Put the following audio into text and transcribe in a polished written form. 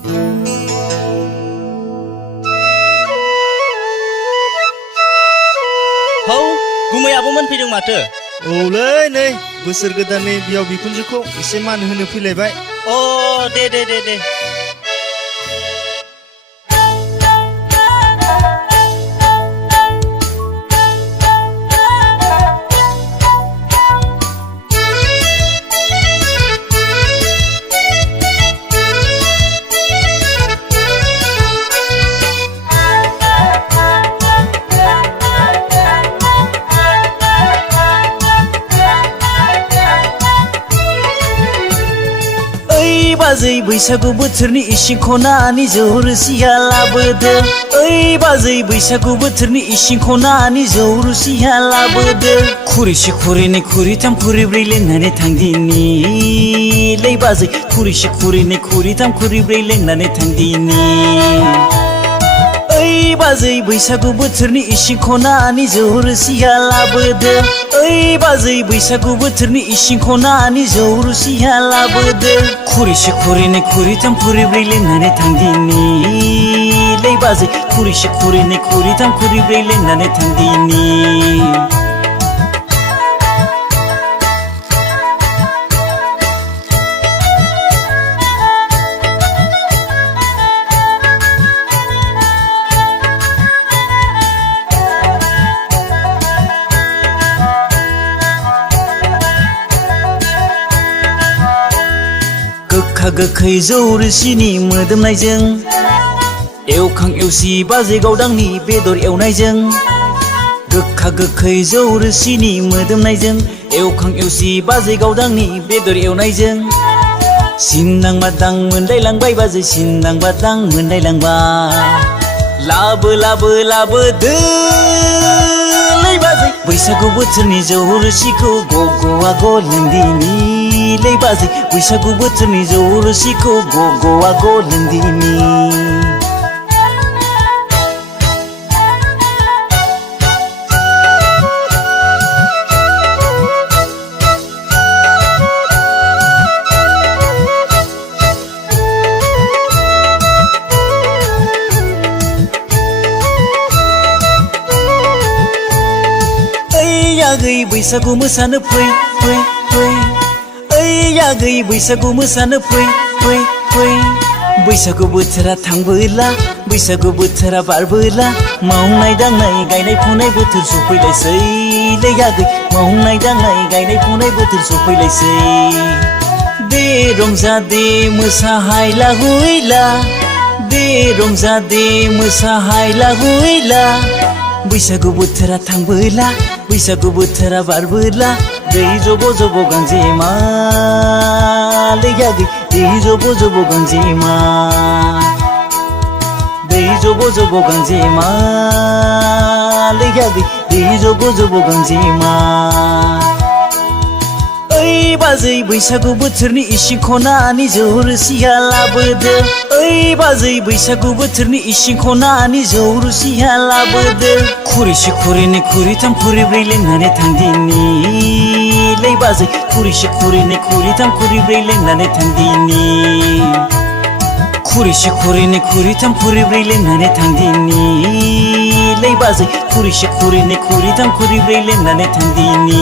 हौ गुमै आब'मोन फैदों माथो। औलै नै बोसोर गोदाननि बिहाव बिखुनजोखौ एसे मान होनो फैलायबाय। अ दे दे दे दे। बाजै बैसागु बोथोरनि इसिं खनानि जौ रोसिया लाबोदो। ओइ बाजै बैसागु बोथोरनि इसिं खनानि जौ रोसिया लाबोदो। खुरैसे खुरैनै खुरैथाम खुरैब्रै लोंनानै थांदिनि लै बाजै खुरैसे खुरैनै खुरैथाम खुरैब्रै लोंनानै थांदिनि। ओइ बाजै बैसागु बोथोरनि इसिं खनानि जौ रोसिया लाबोदो। ओइ बाजै बैसागु बोथोरनि इसिं खनानि जौ रोसिया लाबोदो। खुरैसे खुरैनै खुरैथाम खुरैब्रै लोंनानै थांदिनि लै बाजै खुरैसे खुरैनै खुरैथाम खुरैब्रै लोंनानै थांदिनि। गोखा गोखै जौ रोसिनि मोदोमनायजों एवखां एवसि बाजै गावदांनि बेदर एवनायजों। गोखा गोखै जौ रोसिनि मोदोमनायजों एवखां एवसि बाजै गावदांनि बेदर एवनायजों। सिन्दां बादां मोनलायलांबाय बाजै सिन्दां बादां मोनलायलांबाय। लाबो लाबो लाबोदो लै बाजै बैसागु बोथोरनि जौ रोसिखौ गग'आ ग' लोंदिनि लै बाजै बैसागु बोथोरनि जौ रोसिखौ गग'आ ग' लोंदिनि। आगै बैसागु मोसानो फै फै फै। ओइ आगै बैसागु मोसानो फै फै फै। बैसागु बोथोरा थांबोला बैसागु बोथोरा बारबोला मावनाय दांनाय गायनाय फुनाय बोथोर सफैलायसै लै आगै मावनाय दांनाय गायनाय फुनाय बोथोर सफैलायसै। दे रंजा दे मोसाहायला हुइला दे रंजा दे मोसाहायला हुइला। बैसागु बोथोरा थांबोला बैसागु बोथोरा बारबोला दै जब' जब' गांजेमा लै आगै दै जब' जब' गांजेमा। दै जब' जब' गांजेमा लै आगै दै जब' जब' गांजेमा। ओइ बाजै बैसागु बोथोरनि इसिं खनानि जौ रोसिया लाबोदो। ओइ बाजै बैसागु बोथोरनि इसिं खनानि जौ रोसिया लाबोदो। खुरैसे खुरैनै खुरैथाम खुरैब्रै लोंनानै थांदिनि लै बाजै खुरैसे खुरैनै खुरैथाम खुरैब्रै लोंनानै थांदिनि। खुरैसे खुरैनै खुरैथाम खुरैब्रै लोंनानै थांदिनि लै बाजै खुरैसे खुरैनै खुरैथाम खुरैब्रै लोंनानै थांदिनि।